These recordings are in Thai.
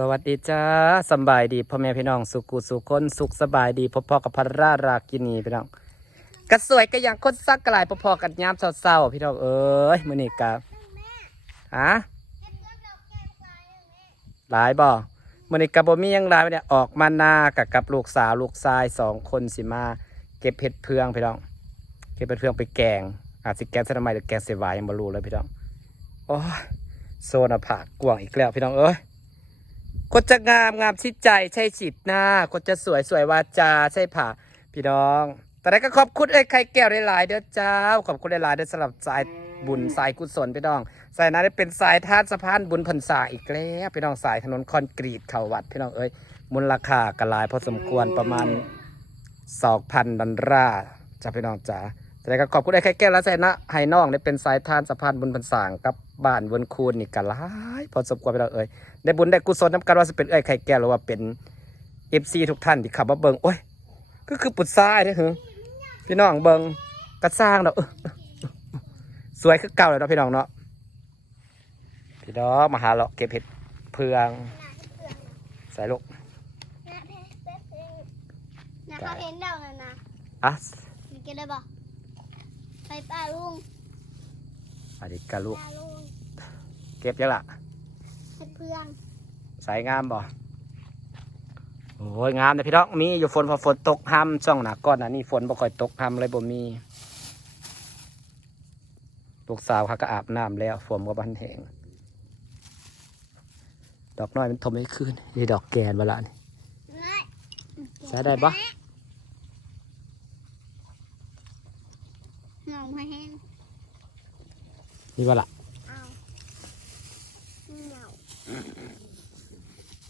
สวัสดีจ้าสบายดีพ่อแม่พี่น้อง สุกุสุคนสุขสบายดีพ่อๆกับพระรารากินีพี่น้องกระสวยก็ยังคนซักกระลายพ่อๆกันยามเศร้าๆพี่น้องเอ้ยมื้อนี้กะฮะหลายบ่มื้อนี้กะบ่มียังหลายเนี่ยออกมานากับกับลูกสาวลูกชายสองคนสิมา เก็บเห็ดเพืองพี่น้องเก็บเห็ดเพืองไปแกงอาจสิแกงเสนามหรือแกงเสวายยังบ่รู้เลยพี่น้องโอ้โซนผักกวางอีกแล้วพี่น้องเอ้ย คนจะงามงามที่ใจใช่จิตหน้าคนจะสวยสวยวาจาใช่ผ่าพี่น้อง แต่ได้ก็ขอบคุณไอ้ไข่แก้วหลายๆเด้อเจ้า ขอบคุณหลายๆเด้อสำหรับสายบุญสายกุศลพี่น้อง สายนั้นได้เป็นสายทานสะพานบุญพันษาอีกแล้วพี่น้องสายถนนคอนกรีตเขาวัดพี่น้องเอ้ยมูลค่ากระลายพอสมควรประมาณสองพันดอลลาร์จ้าพี่น้องจ๋าแต่ได้ก็ขอบคุณไอ้ไข่แก้วและสายนะให้น้องได้เป็นสายทานสะพานบุญพันษากับ บ้านเวนคูนนี่กระลายพอสมควรพี่น้องเอ้ยได้บุญได้กุศลน้ำกันว่าจะเป็นเอ้ยไข่แก้วหรือว่าเป็นเอฟซีทุกท่านที่ขับมาเบิงโอ้ยก็คือปุดซ้ายเด้อเหรอพี่น้องเบิงกระสร้างเนาะเออเออเออสวยคือเก่าเลยเนาะพี่น้องเนาะพี่น้องมาหาเลาะเก็บเห็ดเพืองใส่ลูกนะเพชรเพชรเพชรนะเขาเห็นดอกแล้วนะอะมีกินได้บ่ไปป้าลุงอันนี้กะลูกป้าลุงเก็บยังล่ะให้เพื่อนสายงามบ่โอ้ยงามเลยพี่น้องมีอยู่ฝนพอฝนตกห้ำช่วงหนาก้อนนะนี่ฝนบ่ค่อยตกห้ำเลยบ่มีลูกสาวเขาก็อาบน้ำแล้วฝนก็บันแหงดอกน้อยมันทมไม่ขึ้นนี่ดอกแกนเวลานี่ไม่ใช้ได้ปะหนองมาแห้งนี่เวละเอาเหงา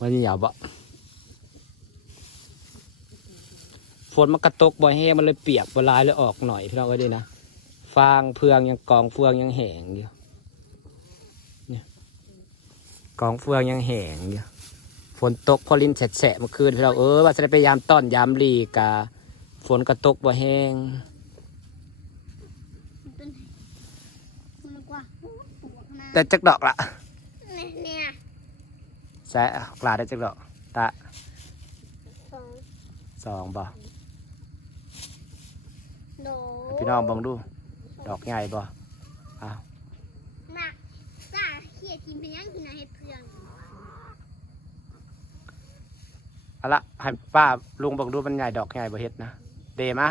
วันนี้เหยาวบ่ฝนมันกระตกบ่อยแห้งมันเลยเปียกเวลาเลยออกหน่อยพี่น้องก็ดีนะฟางเพืองยังกองเฟืองยังแห้งอยู่เนี่ยกองเฟืองยังแห้งอยู่ฝนตกพอลินแฉะๆเมื่อคืนพี่น้องเออว่าจะได้ไปยามต้อนยามลีกาฝนกระตกบ่แห้งมันเป็นมันกว่าปวกนะแต่จักดอกละเนี่ยเนี่ย แซะกลาได้จักดอกตะสองสองบ่โดพี่น้องเบังดู ดอกใหญ่บ่อ้าวหนักจ้าเขี่ยทีมเป็นยังกินนะให้เพื่อนเอาละให้ป้าลุงเบังดูมันใหญ่ดอกใหญ่บ่เฮ็ดนะเดมะ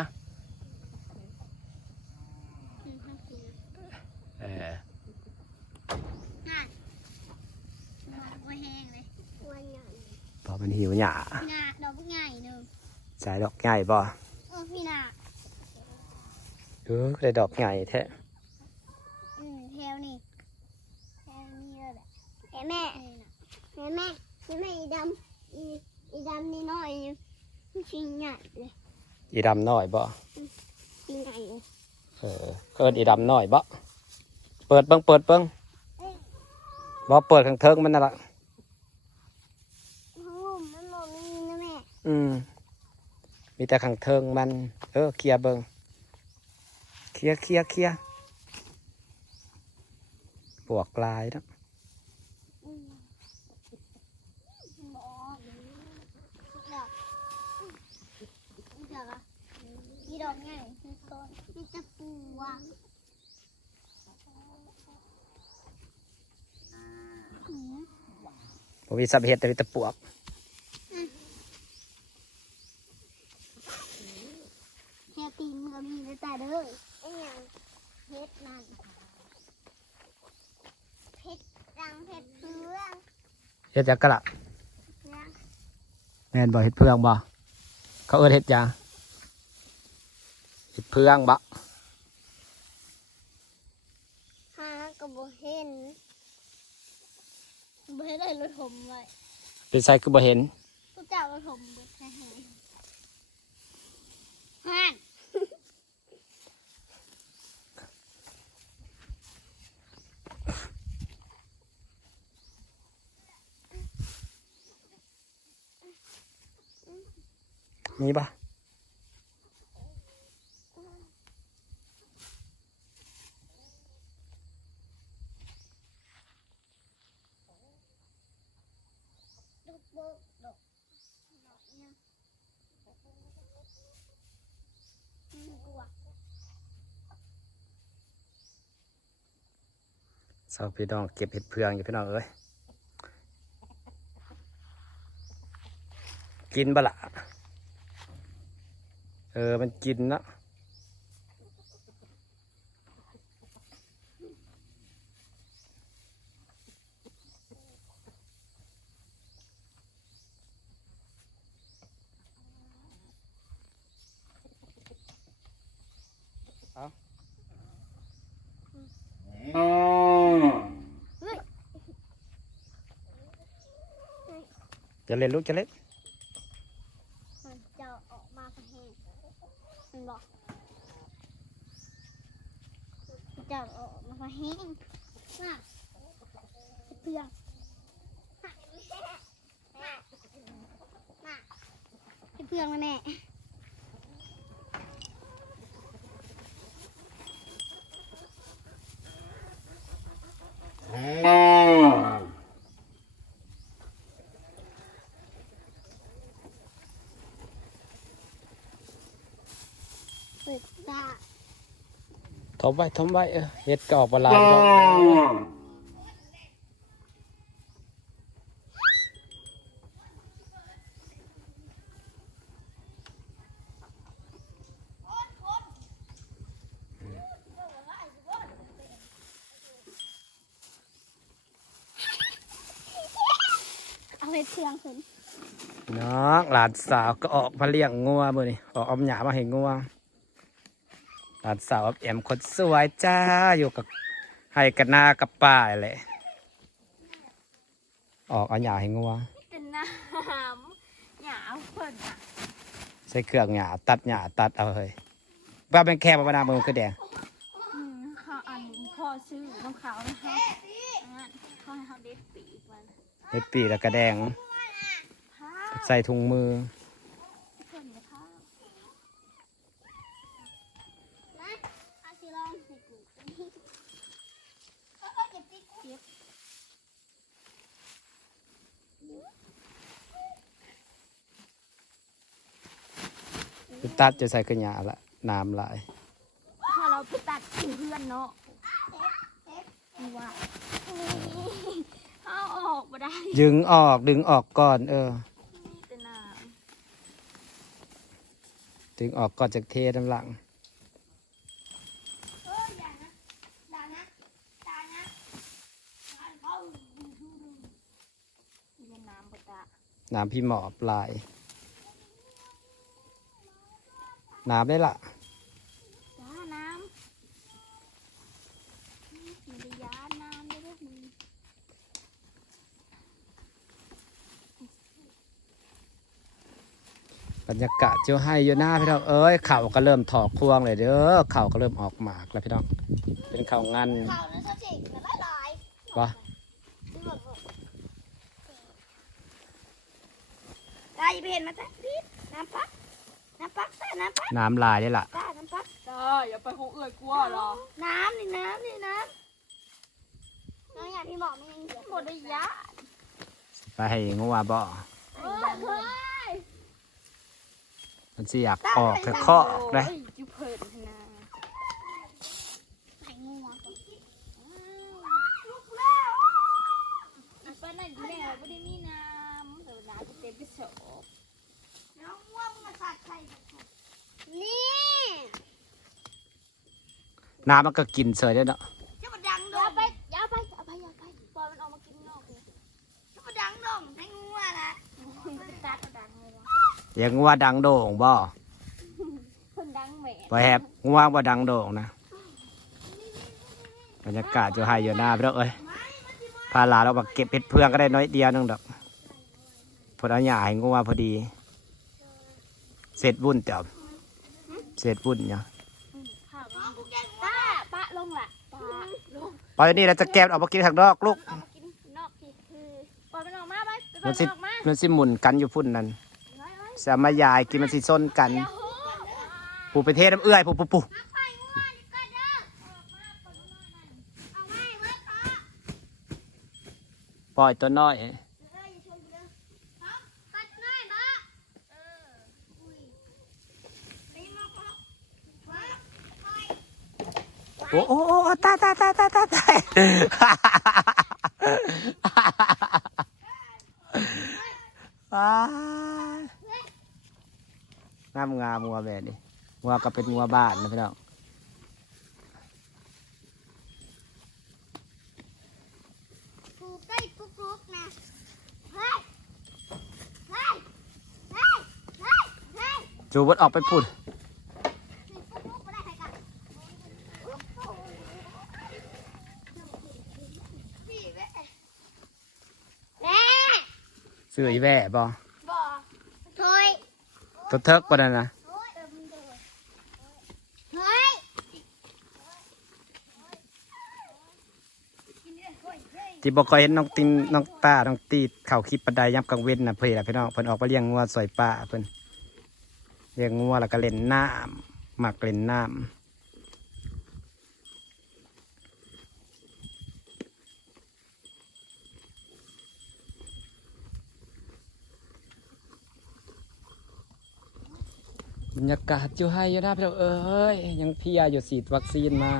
อืมทั้งคืน เออ น่าดอกว่าแห้งเลยว่าใหญ่ พอ มันหิวหยาพี่นาดอกใหญ่หนึ่งใส่ดอกใหญ่บ่เออพี่นาเออได้ดอกใหญ่แท้อืมแถวนี่แถวนี่เลยแหละแต่แม่แม่แม่แม่แม่อีดำอีอีดำนี่น้อยมันชิ้นใหญ่เลยอีดำน้อยบ่ชิ้นใหญ่เลยเออเอิ้นอีดำน้อยบ่เปิดเบิ่งเปิดเบิ่งบ่เปิดข้างเทิงมันนั่นล่ะ โอ้มันบอกมีนะแม่ อืม มีแต่ข้างเทิงมัน เออเคลียร์เบิ่งเคลียร์เคลียร์เคลียร์ปวกลายเนาะอืมบอกดอกดอกอะมีดอกใหญ่มีต้นมีตะปูอะอืมบ่มีสับเฮ็ดแต่มีแต่ปวก เฮลตีนก็มีเลยแต่เด้อไอ้ยังเพชรนั่นเพชรรังเพชรเพื่อง เฮ็ดจักกะละนะแม่นบ่เฮ็ดเพืองบ่เขาเอิ้นเฮ็ดหยังเฮ็ดเพืองบ่หาก็บ่เห็นบ่เห็นเลยรถถมไว้เป็นไสคือบ่เห็นกูเจ้ารถถมบ่ใช่ไหมฮันมีบ่โบกดอกดอกเนี่ มกลัวเสาพี่น้องเก็บเห็ดเพืองอยู่พี่น้องเอ้ยกินบะละ เออ มันกินเนาะจะเล่นลูกจะเล่นมันจะออกมาแห้งมันบอกมันจะออกมาแห้งน่ะเพื่อนน่ะน่ะ เพื่อนมาแม่เปิดตาทมไว้ทมไว้เออเห็ดก็ออกมาลายพี่น้องเอาไปเพื่อนขึ้น น้อง หลานสาวก็ออกมาเลี้ยงงัวมือนี่ออกเอาหยามาให้งัวหลานสาวแอมคนสวยจ้าอยู่กับให้กันนากับป้าแหละออกเอาหยาให้งัวเป็นน้ำหยาเพิ่นอะใส่เครื่องหยาตัดหยาตัดเอาเฮ้ยว่าเป็นแค่มาบนาเมืองคือแดงอืมเขาอันพ่อชื่อน้องเขานะคะอันนั้นเขาให้เขาเด็ดปีกมันเฮ็ดปีกแล้วก็แดงผ้า ใส่ถุงมือเพิ่นนะผ้านะเอาสิลองสิกูเอาเก็บติ๊กเก็บตัดจะใส่กระหยาละน้ำลายพอเราไปตัดกินเพื่อนเนาะว่าเอาออกมาได้ดึงออกดึงออกก่อน เออ มีแต่น้ ถึงออกก่อนจากเทด้านหลังน้ำพี่หมอปลาย น้ำได้ละ จ้าน้ำมีแต่ยาน้ำไม่ได้มี บรรยากาศเจ้าให้อยู่หน้าพี่น้องเอ้ยเข่าก็เริ่มถอกพวงเลยเด้อเข่าก็เริ่มออกหมากแล้วพี่น้องเป็นเข่างันข่าวนั้นเขาจิกแต่ไม่ลอยวะได้ไปเห็นมาจ้ะพี่น้ำปักน้ำปักใส่น้ำปักน้ำลายได้ละจ้าน้ำปักจ้าอย่าไปของเอื่อยกลัวหรอน้ำนี่น้ำนี่น้ำน้ำอย่างที่บอกมันยังเหลือหมดได้ยาไปให้งัวบ่เออเคย มันสิอยากออกแต่ข้อออกได้โยจุเพิ่นนะใส่งูมาก่อนลูกแล้วอันป้านั่นแม่ไม่ได้มีน้ำเดี๋ยวน้ำจะเต็มกระสอบน้องง่วงมาสัตว์ไข่นี่น้ำมันก็กินเสยได้เนาะ อย่างงัวดังโด่งบ่เพิ่นดังแหม่บ่แฮบงัวบ่ดังโด่งนะบรรยากาศเจ้าให้อยู่หน้าพี่น้องเอ้ยพาหลานเรามาเก็บเห็ดเพืองก็ได้น้อยเดียวนึงดอกพอเอาหญ้าให้งัวพอดี เสร็จบุญเตียวเสร็จบุญเนี่ยข้าวมันป้าป้าลงละป้าลงตอนนี้เราจะแกะออกมากินข้างนอกลูก เอามากินนอกพี่คือปล่อยมันออกมาไปไปปล่มัอนยสิมันออกมา มันสิหมุนกันอยู่พุ่นนั่นไว้ไว้ สามายายกินมันสิส้นกัน ผู้ประเทศน้ำเอื้อยผู้ปูปูปล่อยตัวน้อยโอ้โอ้ตายตายตายตายตายตายว้า งามงามงัวแบบนี้งัวก็เป็นงัวบ้านนะพี่น้องปลูกได้ปลูกปลูกนะเฮ้ยเฮ้ยเฮ้ยเฮ้ยเฮ้ยจูบดออกไปพูดปลูกปลูกบ่ได้ใครกันแม่ซื้ออีแว่บ่บ่ถอย ตัวเทิกปะนั่นนะที่บอกเคยเห็นน้องตินน้องตาน้องตีเข่าคลิปปันไดยับกังเว้นนะเพื่อนพี่น้องเพื่อนออกไปเลี้ยงงัวสวยป่าเพื่อนเลี้ยงงัวแล้วก็เล่นน้ำหมักเล่นน้ำ รรยากาศอยู่ให้อยู่นะพี่น้องเอ้ยยังเพียอยู่ฉีดวัคซีนมา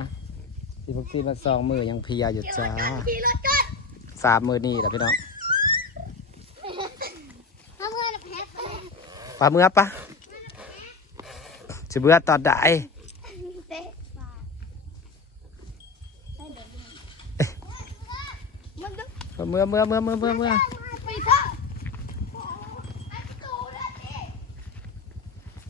ฉีดวัคซีนมาสองมือยังเพียอยู่จ้าสามมือนี่แหละพี่น้องปลาเมื่อปะจะเบื่อตอนใดเตะมันดึกปลาเมื่อเมื่อเมื่อเมื่อเมื่อเมื่อ ไปเถอะ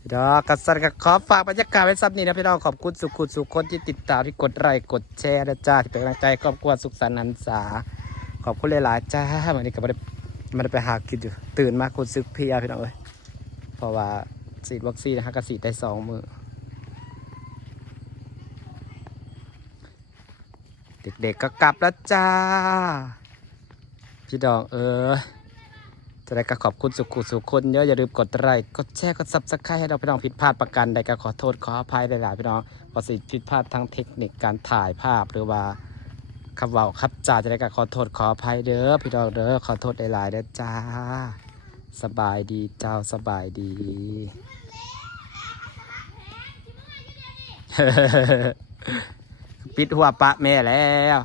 พี่น้องกัสันกับขอฝากบรรยากาศไว้ซับนี้นะพี่น้องขอบคุณสุขุมสุขคนที่ติดตามที่กดไลค์กดแชร์นะจ้าที่เป็นกำลังใจครอบครัวสุขสันต์หันษาขอบคุณหลายๆจ้าวันนี้ก็ไม่ได้ไม่ได้ไปหากินอยู่ ตื่นมาคุณซึกเพียพี่น้องเอ้ยเพราะว่าฉีดวัคซีนนะฮะก็ฉีดได้สองมือเด็กๆก็กลับแล้วจ้า พี่ดองเออ จะได้ก็ขอบคุณสุขุสุขคนเยอะอย่าลืมกดไลค์กดแชร์กดซับสไครต์ให้เราพี่น้องผิดพลาดประกันใดก็ขอโทษขออภัยหลายๆพี่น้องประสิทธิผิดพลาดทางเทคนิคการถ่ายภาพหรือว่าคำเว่าครับจ่าจะได้ก็ขอโทษขออภัยเด้อพี่น้องเด้อขอโทษหลายๆเด้อจ้า สบายดีเจ้าสบายดีปิดหัวปะแม่แล้ว